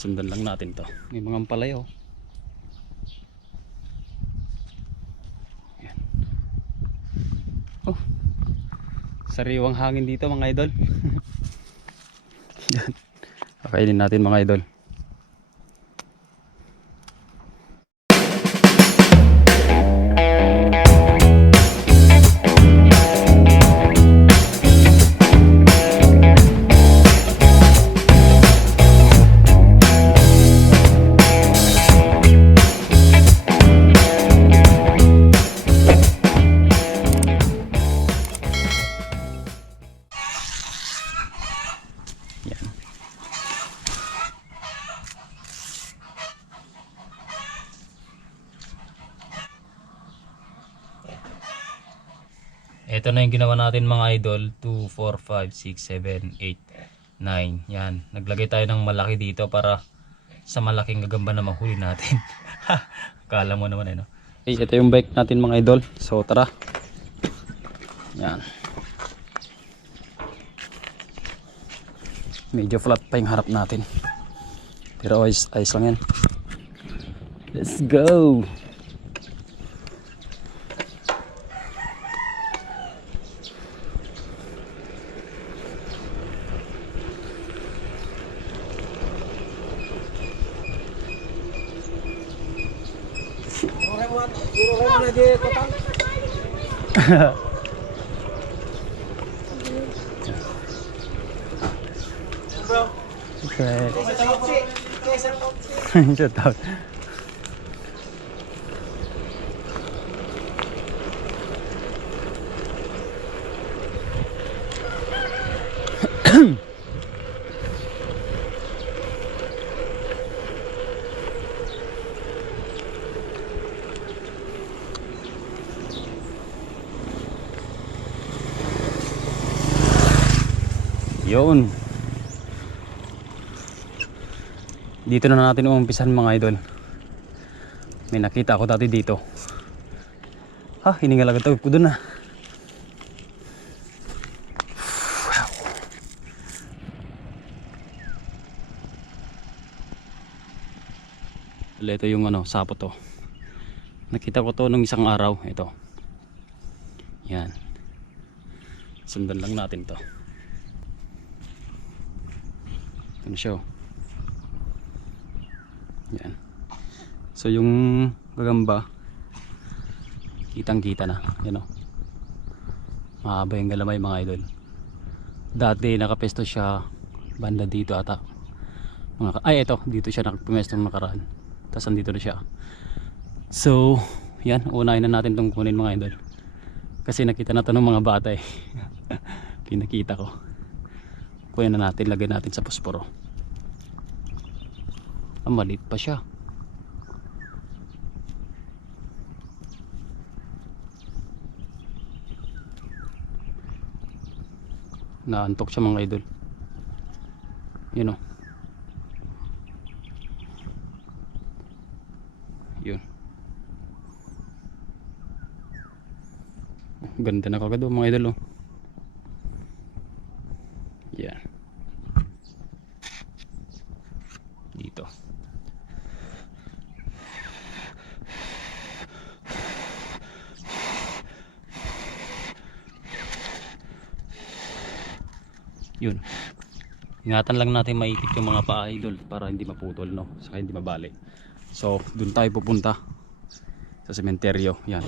Sundan lang natin to. May mga ampalaya oh. Yan. Oh. Sariwang hangin dito mga idol. Yan. Kakainin natin mga idol. Na yung ginawa natin mga idol. 2, 4, 5, 6, 7, 8, 9. Yan. Naglagay tayo ng malaki dito para sa malaking gagamba na mahuli natin. Kala mo naman eh no. Okay, ito yung bike natin mga idol. So tara. Yan. Medyo flat pa yung harap natin. Pero ayos, ayos lang yan. Let's go! Okay. Shout out. Yun. Dito na natin umumpisan mga idol. May nakita ako dati dito. Ha, hiningal agad ako doon na. Wala, Ito yung ano, sapo to. Nakita ko to nung isang araw. Ito. Yan. Sundan lang natin to. Ano siya oh. Yan. So yung gagamba kitang kita na. Yan o. Mahaba yung galamay mga idol. Dati nakapesto siya banda dito ata. Mga, ay ito, dito siya nakapesto ng nakaraan. Tapos andito na siya. So, yan, unahin na natin tong kunin mga idol. Kasi nakita na to ng mga bata eh. Pinakita ko. Kuya na natin, lagay natin sa posporo. Ah, maliit pa siya. Naantok siya mga idol. Yun o. Yun. Ganda na kagad oh, mga idol oh. Yan. Dito. Yun. Ingatan lang natin maikit yung mga paa idol para hindi maputol no, saka hindi mabali. So, dun tayo pupunta sa sementeryo. Yan.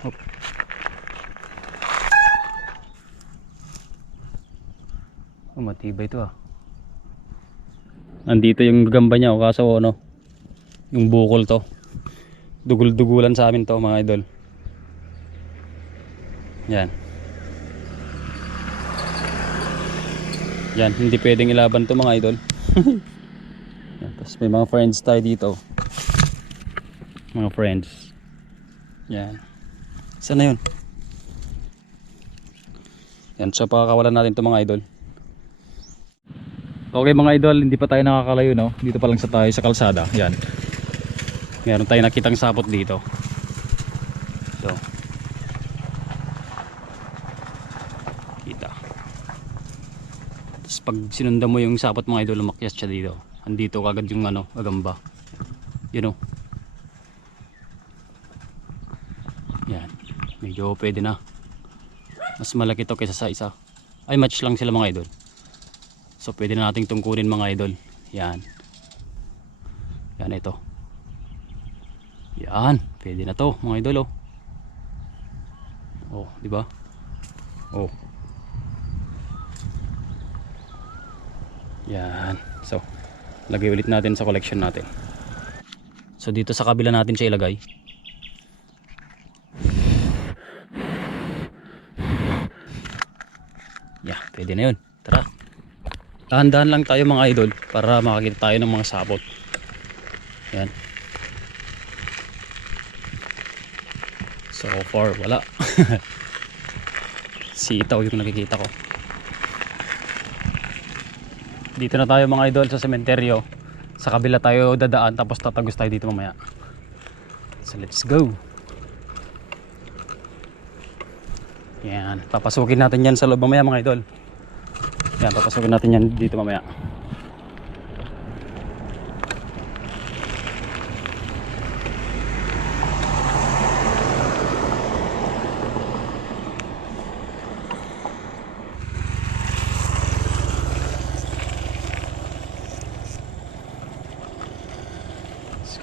Hop. Oh, matibay ito ah. Nandito yung gagamba niya, oh, kaso ano, yung bukol to. Dugul-dugulan sa amin to mga idol. Yan. Yan, hindi pwedeng ilaban to mga idol. Tapos may mga friends tayo dito. Mga friends. Yan. Saan na yun? Yan, so pakakawalan natin to mga idol. Okay mga idol, hindi pa tayo nakakalayo no. Dito pa lang sa tayo sa kalsada. Yan. Meron tayong nakitang sapot dito. So. Kita. Pag sinundan mo yung sapot mga idol, lumakyas siya dito. Andito kagad yung ano, gagamba. You know. Yan. Medyo pwede na. Mas malaki to kaysa sa isa. Ay, match lang sila mga idol. So, pwede na nating tungkunin mga idol. Yan. Yan ito. Yan. Pwede na to mga idol oh. Oh, di ba? Oh. Yan. So, lagay ulit natin sa collection natin. So, dito sa kabila natin siya ilagay. Yeah, pwede na yun. Tara. Dahan-dahan lang tayo mga idol para makakita tayo ng mga sapot. Yan. So far, wala. Sitaw yung nakikita ko. Dito na tayo mga idol sa sementeryo. Sa kabila tayo dadaan tapos tatagos tayo dito mamaya. So let's go. Yan, papasukin natin yan sa loob mamaya mga idol. Yan, papasukin natin yan dito mamaya.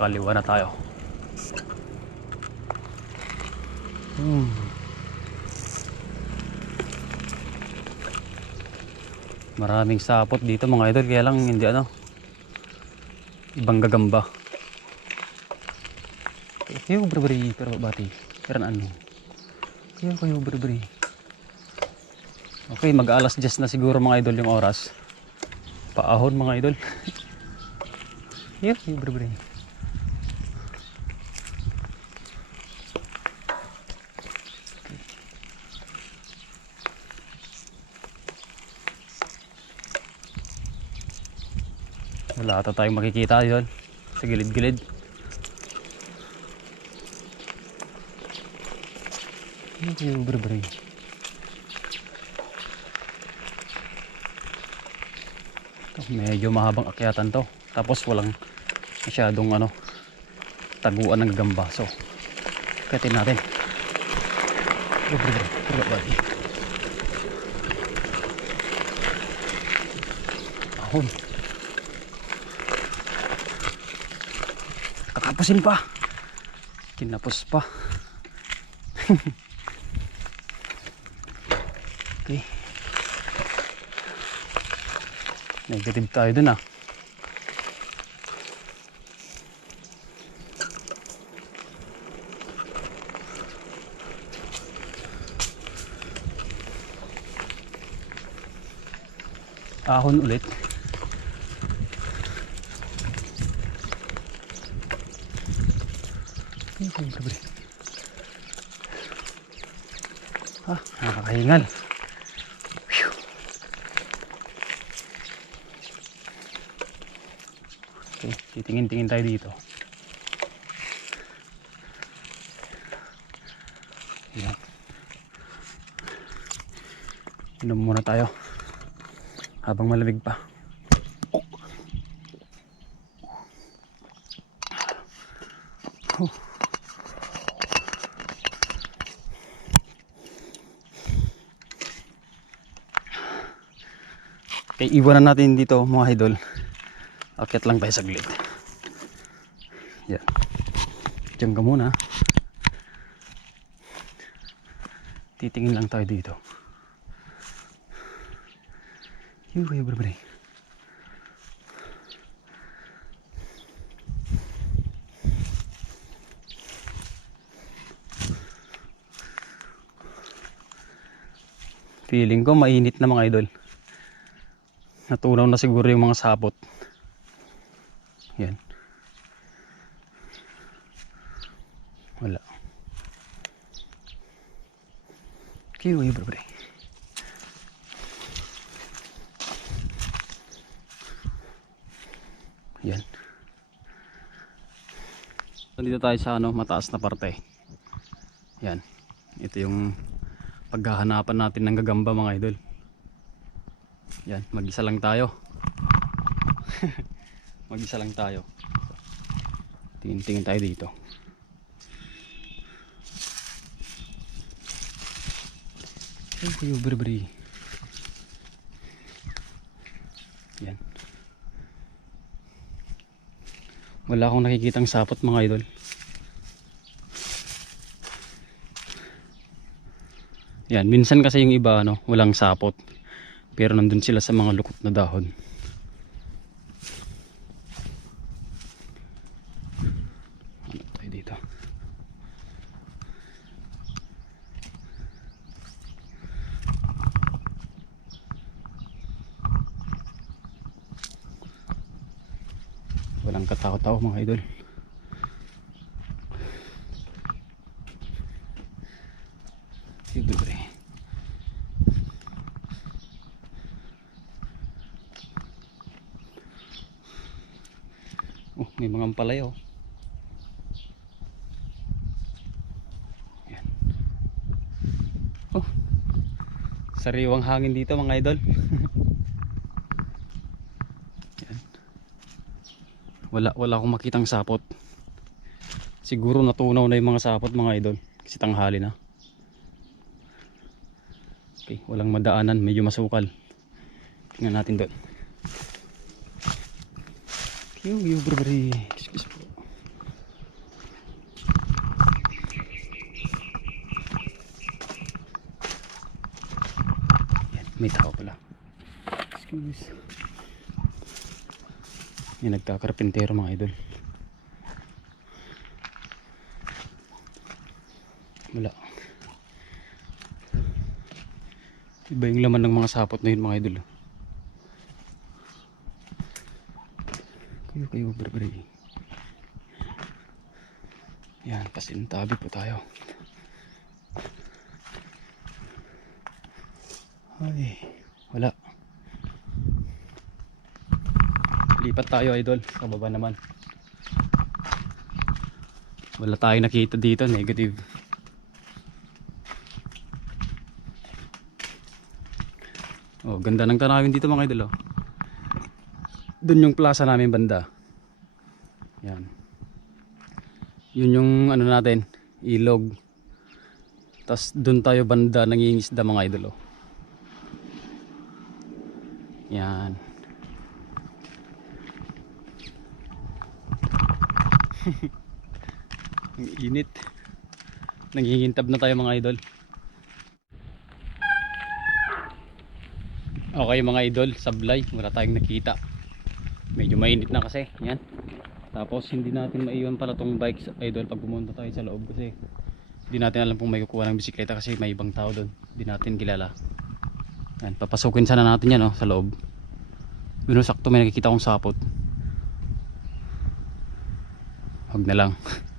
Kaliwa na tayo. Hmm. Maraming sapot dito mga idol kaya lang hindi ano ibang gagamba. Kayo berberi pero bati. Pero ano? Kayo kayo berberi. Okay, mag-alas 10 na siguro mga idol yung oras. Paahon mga idol. Kayo kayo berberi. Wala ata tayong makikita yun. Sa gilid-gilid. Hindi yung berberi. Ito, medyo mahabang akyatan to. Tapos walang masyadong ano taguan ng gamba. So, katin natin. Berberi. Ahon. Kakapusin pa. Kinapos pa. okay. Negative tayo dun ah. Ahon ulit. Ay, siyempre. Ah, Phew. Okay, titingin-tingin tayo dito. Yan. Inom muna tayo. Habang malamig pa. Okay, iwanan natin dito mga idol. Akit lang tayo saglit. Yan. Diyan ka muna. Titingin lang tayo dito. Yung kuya berberi. Feeling ko mainit na mga idol. Natunaw na siguro yung mga sapot. Yan. Wala. Kiwi bro bre. Yan. Dito tayo sa ano, mataas na parte. Yan. Ito yung paghahanapan natin ng gagamba mga idol. Yan, mag-isa lang tayo. mag-isa lang tayo. Tingin-tingin tayo dito. Ay, kayo, bri Yan. Wala akong nakikitang sapot mga idol. Yan, minsan kasi yung iba ano, walang sapot. Pero nandun sila sa mga lukot na dahon. Ano dito? Walang katakot-tao mga idol. Siyempre. Oh, may mga ampalaya oh. Oh. Sariwang hangin dito mga idol. Wala wala akong makitang sapot. Siguro natunaw na yung mga sapot mga idol kasi tanghali na. Okay, walang madaanan, medyo masukal. Tingnan natin doon. Yung yung barbary. Excuse po. Yan, may tao pala. Excuse. Yan, nagkakarpintero mga idol. Wala. Iba yung laman ng mga sapot na yun mga idol. Kayo kayo barbary. Yan, pasintabi po tayo. Ay, wala. Lipat tayo idol, sa baba naman. Wala tayong nakita dito, negative. Oh, ganda ng tanawin dito mga idol oh. Doon yung plaza namin banda. Yan. Yun yung ano natin, ilog. Tapos doon tayo banda nangingisda mga idol oh. Yan. Ang init. Nangingintab na tayo mga idol. Okay mga idol, sablay, wala tayong nakita. Medyo mainit na kasi, yan. Tapos hindi natin maiwan pala tong bike sa idol pag pumunta tayo sa loob kasi hindi natin alam kung may kukuha ng bisikleta kasi may ibang tao doon. Hindi natin kilala. Yan, papasukin sana natin yan oh, sa loob. Yun oh, sakto may nakikita akong sapot. Huwag na lang.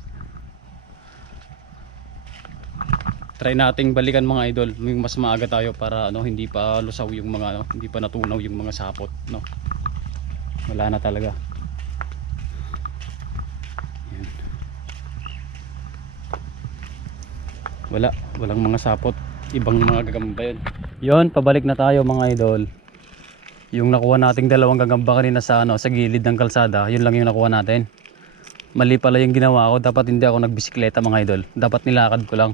try nating balikan mga idol mas maaga tayo para ano hindi pa lusaw yung mga ano, hindi pa natunaw yung mga sapot no wala na talaga. Yan. wala. Walang mga sapot. Ibang mga gagamba yun. Yun pabalik na tayo mga idol. Yung nakuha nating dalawang gagamba kanina sa ano sa gilid ng kalsada yun lang yung nakuha natin. Mali pala yung ginawa ko. Dapat hindi ako nagbisikleta mga idol. Dapat nilakad ko lang.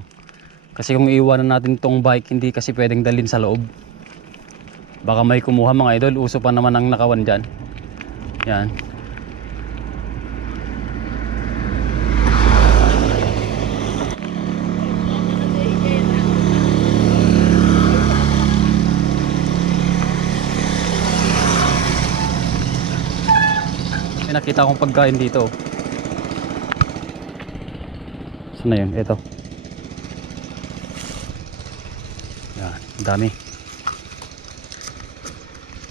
Kasi kung iiwanan natin tong bike, hindi kasi pwedeng dalhin sa loob. Baka may kumuha mga idol, uso pa naman ang nakawan dyan. Yan. May nakita akong pagkain dito. Saan na yun? Ito. Yan, dami.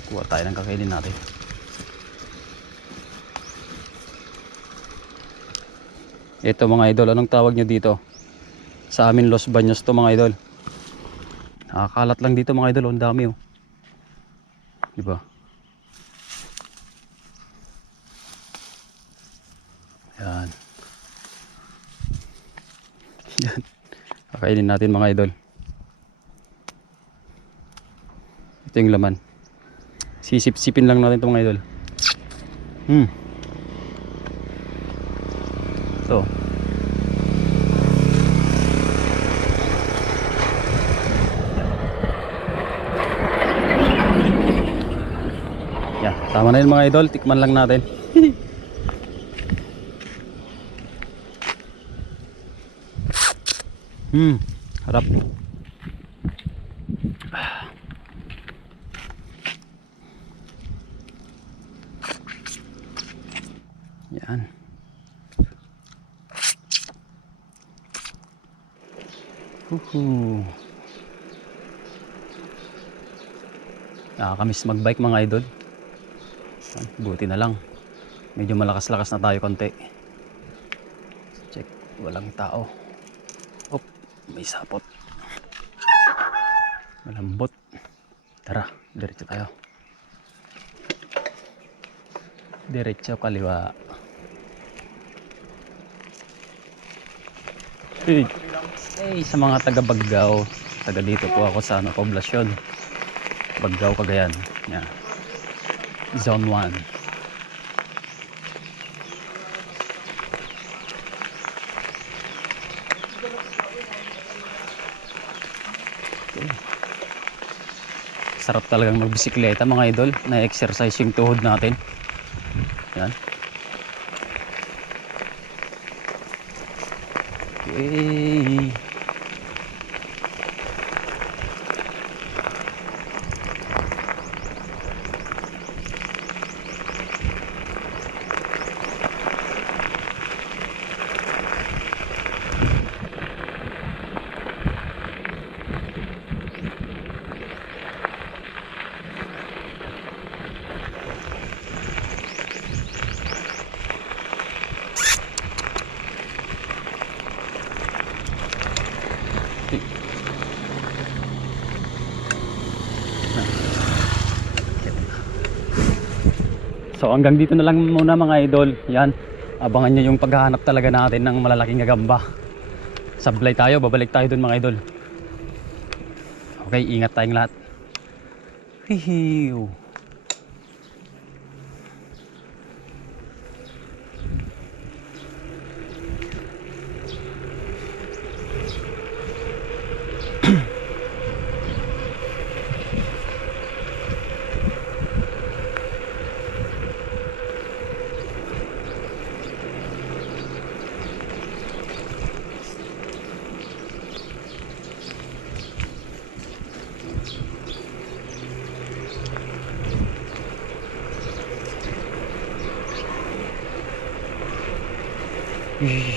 Kuha tayo ng kakainin natin. Ito mga idol, anong tawag nyo dito? Sa amin Los Baños to mga idol. Nakakalat lang dito mga idol, ang dami oh. Diba? Yan. Yan. Kakainin natin mga idol. Ito yung laman. Sisip-sipin lang natin ito mga idol. Hmm. So. Yeah, tama na yun mga idol. Tikman lang natin. hmm, harap. Huhu. Nakakamiss magbike mga idol. Buti na lang. Medyo malakas-lakas na tayo konti. Check. Walang tao. Op. May sapot. Malambot. Tara. Diretso tayo. Diretso kaliwa. Hey. Hey, sa mga taga Baggaw. Taga dito po ako sa ano, poblasyon. Baggaw, Cagayan. Yeah. Zone 1. Okay. Sarap talagang magbisikleta mga idol. Na-exercise yung tuhod natin. Yan. Okay. So hanggang dito na lang muna mga idol. Yan. Abangan nyo yung paghahanap talaga natin ng malalaking gagamba. Sablay tayo, babalik tayo dun mga idol. Okay, ingat tayong lahat. Hihiw. Mm-hmm.